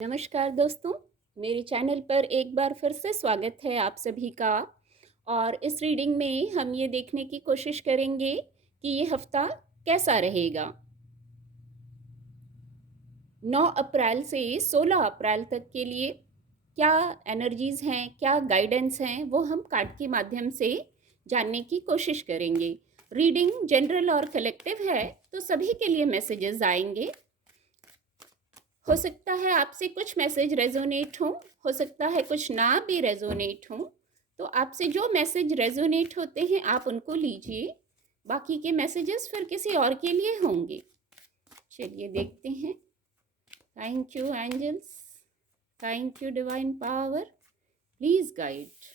नमस्कार दोस्तों, मेरे चैनल पर एक बार फिर से स्वागत है आप सभी का। और इस रीडिंग में हम ये देखने की कोशिश करेंगे कि ये हफ्ता कैसा रहेगा। 9 अप्रैल से 16 अप्रैल तक के लिए क्या एनर्जीज हैं, क्या गाइडेंस हैं, वो हम कार्ड के माध्यम से जानने की कोशिश करेंगे। रीडिंग जनरल और कलेक्टिव है, तो सभी के लिए मैसेजेस आएंगे। हो सकता है आपसे कुछ मैसेज रेजोनेट हो सकता है कुछ ना भी रेजोनेट हो। तो आपसे जो मैसेज रेजोनेट होते हैं आप उनको लीजिए, बाकी के मैसेजेस फिर किसी और के लिए होंगे। चलिए देखते हैं। Thank you angels, thank you divine power, please guide.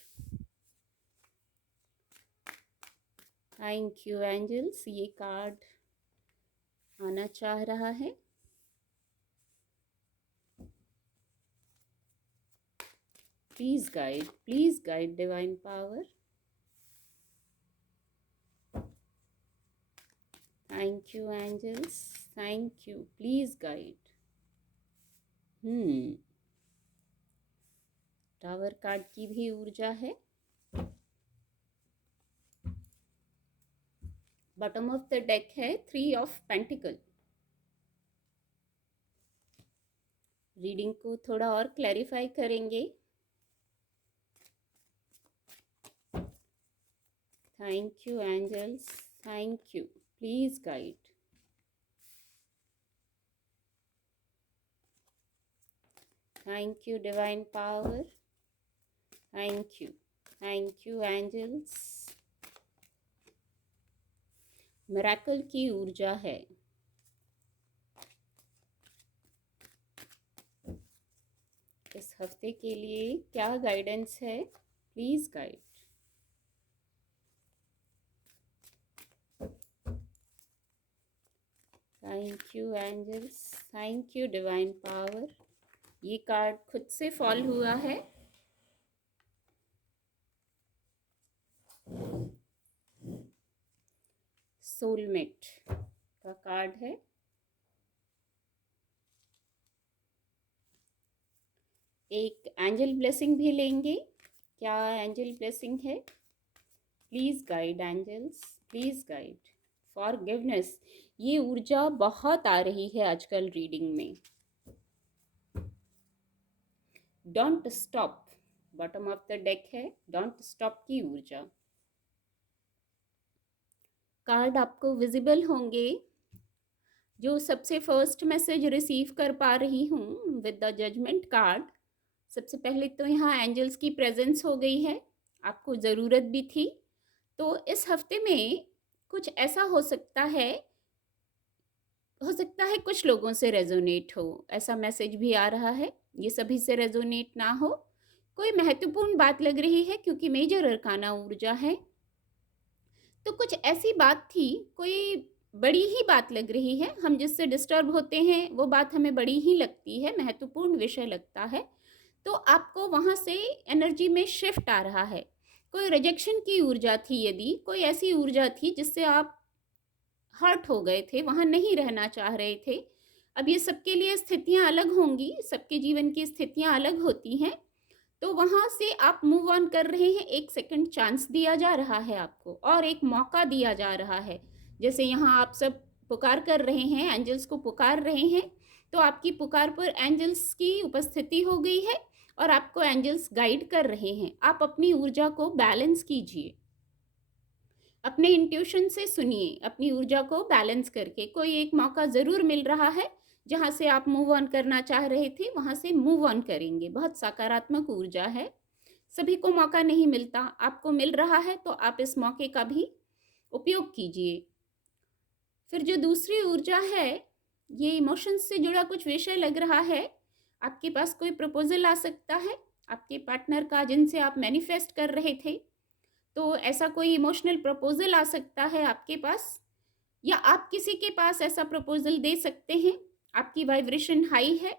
Thank you angels, ये कार्ड आना चाह रहा है। Please guide divine power. Thank you angels, thank you, please guide. Tower card की भी ऊर्जा है। बॉटम ऑफ द डेक है 3 ऑफ पेंटिकल। रीडिंग को थोड़ा और क्लैरिफाई करेंगे। Thank you angels, thank you, please guide. Thank you divine power, thank you angels. Miracle की ऊर्जा है। इस हफ्ते के लिए क्या गाइडेंस है, please guide. Thank you angels, thank you divine power. ये कार्ड खुद से फॉल हुआ है। सोलमेट का कार्ड है। एक एंजल ब्लेसिंग भी लेंगे। क्या एंजल ब्लेसिंग है? Please guide angels, please guide. Forgiveness, ये ऊर्जा बहुत आ रही है आजकल रीडिंग में। Don't stop, bottom of the deck है डोंट स्टॉप की ऊर्जा। कार्ड आपको विजिबल होंगे। जो सबसे फर्स्ट मैसेज रिसीव कर पा रही हूँ विद द जजमेंट कार्ड, सबसे पहले तो यहाँ एंजल्स की प्रेजेंस हो गई है, आपको ज़रूरत भी थी। तो इस हफ्ते में कुछ ऐसा हो सकता है कुछ लोगों से रेजोनेट हो, ऐसा मैसेज भी आ रहा है। ये सभी से रेजोनेट ना हो, कोई महत्वपूर्ण बात लग रही है क्योंकि मेजर अरकाना ऊर्जा है। तो कुछ ऐसी बात थी, कोई बड़ी ही बात लग रही है। हम जिससे डिस्टर्ब होते हैं वो बात हमें बड़ी ही लगती है, महत्वपूर्ण विषय लगता है। तो आपको वहाँ से एनर्जी में शिफ्ट आ रहा है। कोई रिजेक्शन की ऊर्जा थी, यदि कोई ऐसी ऊर्जा थी जिससे आप हर्ट हो गए थे, वहाँ नहीं रहना चाह रहे थे। अब ये सबके लिए स्थितियाँ अलग होंगी, सबके जीवन की स्थितियाँ अलग होती हैं। तो वहाँ से आप मूव ऑन कर रहे हैं। एक सेकंड चांस दिया जा रहा है आपको, और एक मौका दिया जा रहा है। जैसे यहाँ आप सब पुकार कर रहे हैं, एंजल्स को पुकार रहे हैं, तो आपकी पुकार पर एंजल्स की उपस्थिति हो गई है और आपको एंजल्स गाइड कर रहे हैं। आप अपनी ऊर्जा को बैलेंस कीजिए, अपने इंट्यूशन से सुनिए, अपनी ऊर्जा को बैलेंस करके कोई एक मौका ज़रूर मिल रहा है। जहाँ से आप मूव ऑन करना चाह रहे थे वहाँ से मूव ऑन करेंगे। बहुत सकारात्मक ऊर्जा है। सभी को मौका नहीं मिलता, आपको मिल रहा है तो आप इस मौके का भी उपयोग कीजिए। फिर जो दूसरी ऊर्जा है, ये इमोशंस से जुड़ा कुछ विषय लग रहा है। आपके पास कोई प्रपोजल आ सकता है आपके पार्टनर का, जिनसे आप मैनिफेस्ट कर रहे थे। तो ऐसा कोई इमोशनल प्रपोजल आ सकता है आपके पास, या आप किसी के पास ऐसा प्रपोजल दे सकते हैं। आपकी वाइब्रेशन हाई है,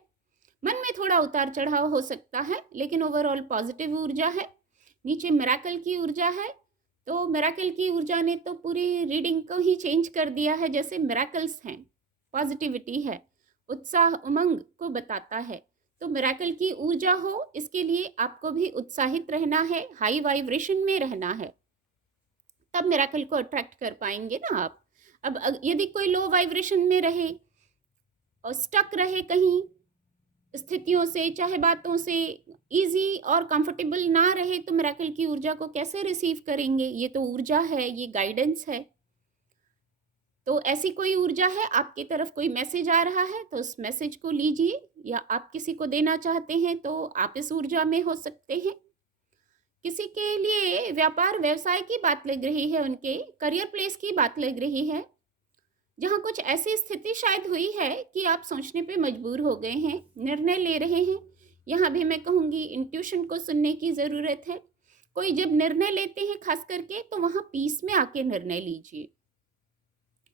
मन में थोड़ा उतार चढ़ाव हो सकता है, लेकिन ओवरऑल पॉजिटिव ऊर्जा है। नीचे मिरेकल की ऊर्जा है। तो मिरेकल की ऊर्जा ने तो पूरी रीडिंग को ही चेंज कर दिया है। जैसे मिरेकल्स हैं, पॉजिटिविटी है, उत्साह उमंग को बताता है। तो मिरेकल की ऊर्जा हो, इसके लिए आपको भी उत्साहित रहना है, हाई वाइब्रेशन में रहना है, तब मिरेकल को अट्रैक्ट कर पाएंगे ना आप। अब यदि कोई लो वाइब्रेशन में रहे और स्टक रहे कहीं स्थितियों से, चाहे बातों से, इजी और कंफर्टेबल ना रहे, तो मिरेकल की ऊर्जा को कैसे रिसीव करेंगे? ये तो ऊर्जा है, ये गाइडेंस है। तो ऐसी कोई ऊर्जा है, आपकी तरफ कोई मैसेज आ रहा है, तो उस मैसेज को लीजिए, या आप किसी को देना चाहते हैं तो आप इस ऊर्जा में हो सकते हैं। किसी के लिए व्यापार व्यवसाय की बात लग रही है, उनके करियर प्लेस की बात लग रही है, जहाँ कुछ ऐसी स्थिति शायद हुई है कि आप सोचने पे मजबूर हो गए हैं, निर्णय ले रहे हैं। यहाँ भी मैं कहूँगी इंट्यूशन को सुनने की ज़रूरत है। कोई जब निर्णय लेते हैं खास करके, तो वहाँ पीस में आके निर्णय लीजिए,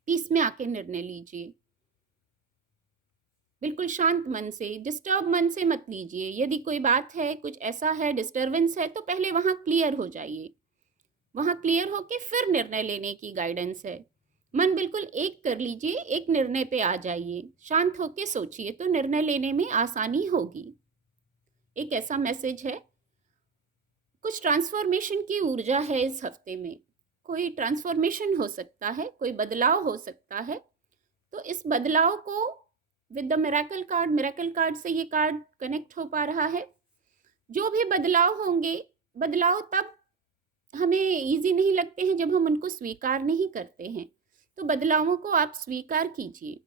पीस में आके निर्णय लीजिए, बिल्कुल शांत मन से, डिस्टर्ब मन से मत लीजिए। यदि कोई बात है, कुछ ऐसा है, डिस्टर्बेंस है, तो पहले वहाँ क्लियर हो जाइए, वहाँ क्लियर होके फिर निर्णय लेने की गाइडेंस है। मन बिल्कुल एक कर लीजिए, एक निर्णय पे आ जाइए, शांत होके सोचिए, तो निर्णय लेने में आसानी होगी। एक ऐसा मैसेज है। कुछ ट्रांसफॉर्मेशन की ऊर्जा है इस हफ्ते में, कोई ट्रांसफॉर्मेशन हो सकता है, कोई बदलाव हो सकता है। तो इस बदलाव को विद द मिरेकल कार्ड से ये कार्ड कनेक्ट हो पा रहा है। जो भी बदलाव होंगे, बदलाव तब हमें इजी नहीं लगते हैं जब हम उनको स्वीकार नहीं करते हैं। तो बदलावों को आप स्वीकार कीजिए।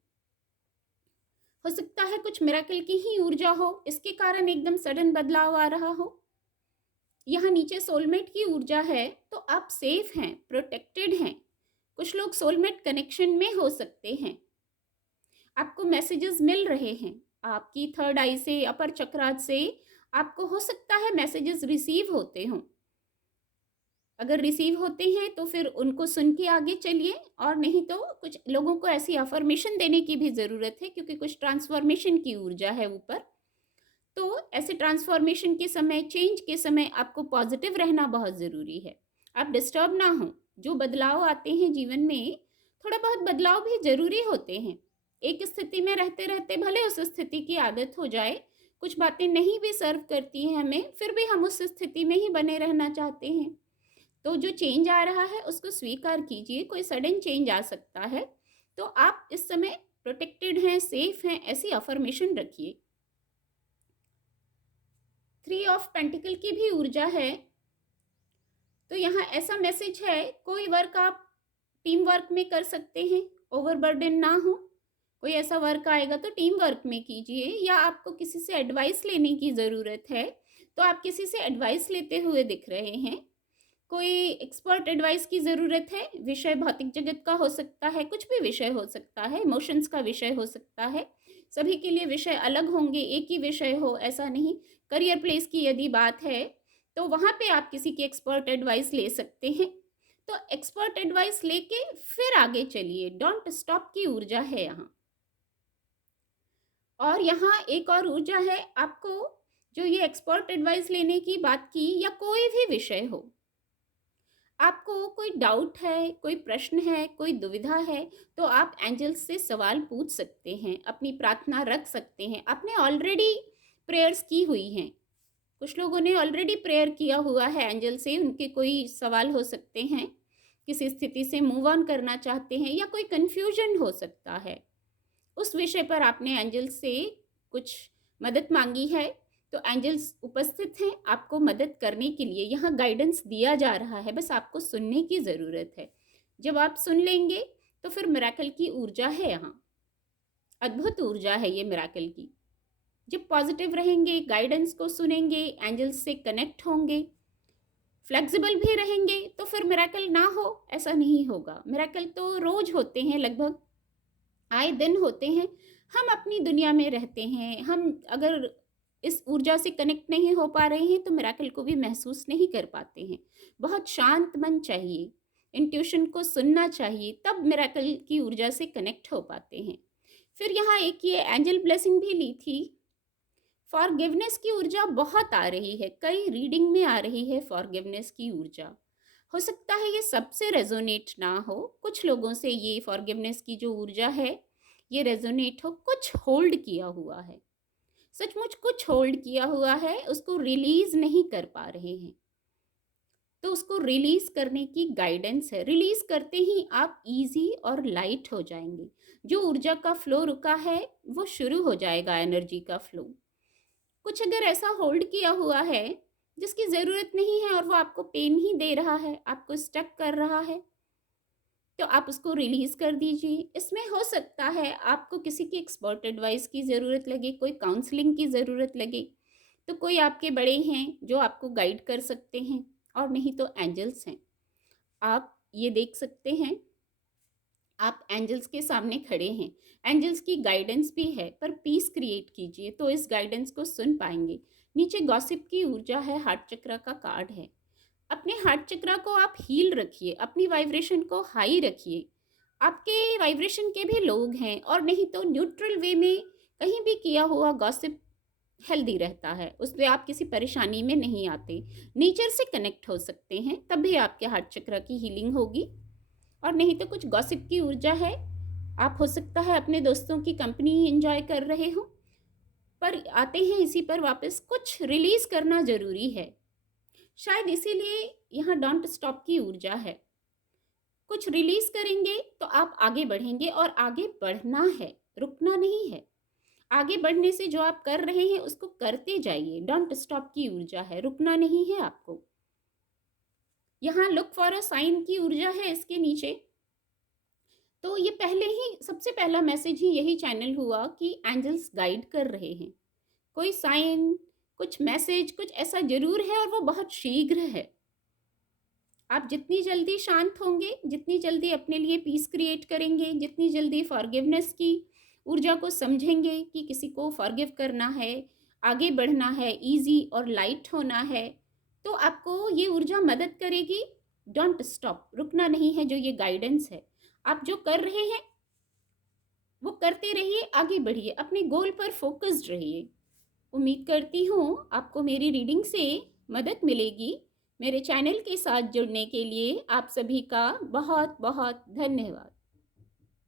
हो सकता है कुछ मिरेकल की ही ऊर्जा हो, इसके कारण एकदम सडन बदलाव आ रहा हो। यहाँ नीचे सोलमेट की ऊर्जा है, तो आप सेफ हैं, प्रोटेक्टेड हैं। कुछ लोग सोलमेट कनेक्शन में हो सकते हैं। आपको मैसेजेस मिल रहे हैं, आपकी थर्ड आई से, अपर चक्रात से आपको हो सकता है मैसेजेस रिसीव होते हों। अगर रिसीव होते हैं तो फिर उनको सुन के आगे चलिए, और नहीं तो कुछ लोगों को ऐसी अफर्मेशन देने की भी ज़रूरत है, क्योंकि कुछ ट्रांसफॉर्मेशन की ऊर्जा है ऊपर। तो ऐसे ट्रांसफॉर्मेशन के समय, चेंज के समय आपको पॉजिटिव रहना बहुत ज़रूरी है। आप डिस्टर्ब ना हो। जो बदलाव आते हैं जीवन में, थोड़ा बहुत बदलाव भी ज़रूरी होते हैं। एक स्थिति में रहते रहते भले उस स्थिति की आदत हो जाए, कुछ बातें नहीं भी सर्व करती हैं हमें, फिर भी हम उस स्थिति में ही बने रहना चाहते हैं। तो जो चेंज आ रहा है उसको स्वीकार कीजिए। कोई सडन चेंज आ सकता है, तो आप इस समय प्रोटेक्टेड हैं, सेफ हैं, ऐसी अफर्मेशन रखिए। 3 ऑफ पेंटिकल की भी ऊर्जा है। तो यहाँ ऐसा मैसेज है, कोई वर्क आप टीम वर्क में कर सकते हैं, ओवरबर्डन ना हो। कोई ऐसा वर्क आएगा तो टीम वर्क में कीजिए, या आपको किसी से एडवाइस लेने की ज़रूरत है तो आप किसी से एडवाइस लेते हुए दिख रहे हैं। कोई एक्सपर्ट एडवाइस की ज़रूरत है, विषय भौतिक जगत का हो सकता है, कुछ भी विषय हो सकता है, इमोशंस का विषय हो सकता है। सभी के लिए विषय अलग होंगे, एक ही विषय हो ऐसा नहीं। करियर प्लेस की यदि बात है, तो वहाँ पे आप किसी की एक्सपर्ट एडवाइस ले सकते हैं। तो एक्सपर्ट एडवाइस लेके फिर आगे चलिए, डोंट स्टॉप की ऊर्जा है यहाँ। और यहाँ एक और ऊर्जा है आपको, जो ये एक्सपर्ट एडवाइस लेने की बात की, या कोई भी विषय हो, आपको कोई डाउट है, कोई प्रश्न है, कोई दुविधा है, तो आप एंजल्स से सवाल पूछ सकते हैं, अपनी प्रार्थना रख सकते हैं। आपने ऑलरेडी प्रेयर्स की हुई हैं, कुछ लोगों ने ऑलरेडी प्रेयर किया हुआ है एंजल से, उनके कोई सवाल हो सकते हैं, किसी स्थिति से मूव ऑन करना चाहते हैं, या कोई कन्फ्यूजन हो सकता है, उस विषय पर आपने एंजल से कुछ मदद मांगी है, तो एंजल्स उपस्थित हैं आपको मदद करने के लिए। यहाँ गाइडेंस दिया जा रहा है, बस आपको सुनने की ज़रूरत है। जब आप सुन लेंगे तो फिर मिरेकल की ऊर्जा है यहाँ, अद्भुत ऊर्जा है ये मिरेकल की। जब पॉजिटिव रहेंगे, गाइडेंस को सुनेंगे, एंजल्स से कनेक्ट होंगे, फ्लेक्सिबल भी रहेंगे, तो फिर मिरेकल ना हो ऐसा नहीं होगा। मिरेकल तो रोज होते हैं, लगभग आए दिन होते हैं। हम अपनी दुनिया में रहते हैं, हम अगर इस ऊर्जा से कनेक्ट नहीं हो पा रहे हैं तो मिरेकल को भी महसूस नहीं कर पाते हैं। बहुत शांत मन चाहिए, इंट्यूशन को सुनना चाहिए, तब मिरेकल की ऊर्जा से कनेक्ट हो पाते हैं। फिर यहाँ एक ये एंजल ब्लेसिंग भी ली थी। फॉरगिवनेस की ऊर्जा बहुत आ रही है, कई रीडिंग में आ रही है फॉरगिवनेस की ऊर्जा। हो सकता है ये सबसे रेजोनेट ना हो, कुछ लोगों से ये फॉरगिवनेस की जो ऊर्जा है ये रेजोनेट हो, कुछ होल्ड किया हुआ है। सचमुच कुछ होल्ड किया हुआ है, उसको रिलीज़ नहीं कर पा रहे हैं। तो उसको रिलीज़ करने की गाइडेंस है। रिलीज़ करते ही आप ईज़ी और लाइट हो जाएँगे। जो ऊर्जा का फ्लो रुका है, वो शुरू हो जाएगा, एनर्जी का फ्लो। कुछ अगर ऐसा होल्ड किया हुआ है, जिसकी ज़रूरत नहीं है और वो आपको पेन ही दे रहा है, आपको स्टक कर रहा है, तो आप उसको रिलीज़ कर दीजिए। इसमें हो सकता है आपको किसी की एक्सपर्ट एडवाइस की ज़रूरत लगे, कोई काउंसलिंग की ज़रूरत लगे, तो कोई आपके बड़े हैं जो आपको गाइड कर सकते हैं, और नहीं तो एंजल्स हैं। आप ये देख सकते हैं, आप एंजल्स के सामने खड़े हैं, एंजल्स की गाइडेंस भी है, पर पीस क्रिएट कीजिए तो इस गाइडेंस को सुन पाएंगे। नीचे गॉसिप की ऊर्जा है, हार्ट चक्रा का कार्ड है। अपने हार्ट चक्रा को आप हील रखिए, अपनी वाइब्रेशन को हाई रखिए। आपके वाइब्रेशन के भी लोग हैं, और नहीं तो न्यूट्रल वे में कहीं भी किया हुआ गॉसिप हेल्दी रहता है, उससे आप किसी परेशानी में नहीं आते। नेचर से कनेक्ट हो सकते हैं, तब भी आपके हार्ट चक्र की हीलिंग होगी। और नहीं तो कुछ गॉसिप की ऊर्जा है, आप हो सकता है अपने दोस्तों की कंपनी एंजॉय कर रहे हो, पर आते हैं इसी पर वापस, कुछ रिलीज करना जरूरी है। शायद इसीलिए यहाँ डोंट स्टॉप की ऊर्जा है। कुछ रिलीज करेंगे तो आप आगे बढ़ेंगे, और आगे बढ़ना है, रुकना नहीं है। आगे बढ़ने से जो आप कर रहे हैं उसको करते जाइए। डोंट स्टॉप की ऊर्जा है, रुकना नहीं है आपको। यहाँ लुक फॉर अ साइन की ऊर्जा है इसके नीचे। तो ये पहले ही, सबसे पहला मैसेज ही यही चैनल हुआ कि एंजल्स गाइड कर रहे हैं। कोई साइन, कुछ मैसेज, कुछ ऐसा जरूर है, और वो बहुत शीघ्र है। आप जितनी जल्दी शांत होंगे, जितनी जल्दी अपने लिए पीस क्रिएट करेंगे, जितनी जल्दी फॉरगिवनेस की ऊर्जा को समझेंगे कि किसी को फॉरगिव करना है, आगे बढ़ना है, इजी और लाइट होना है, तो आपको ये ऊर्जा मदद करेगी। डोंट स्टॉप, रुकना नहीं है, जो ये गाइडेंस है। आप जो कर रहे हैं वो करते रहिए, आगे बढ़िए, अपने गोल पर फोकस्ड रहिए। उम्मीद करती हूँ आपको मेरी रीडिंग से मदद मिलेगी। मेरे चैनल के साथ जुड़ने के लिए आप सभी का बहुत बहुत धन्यवाद।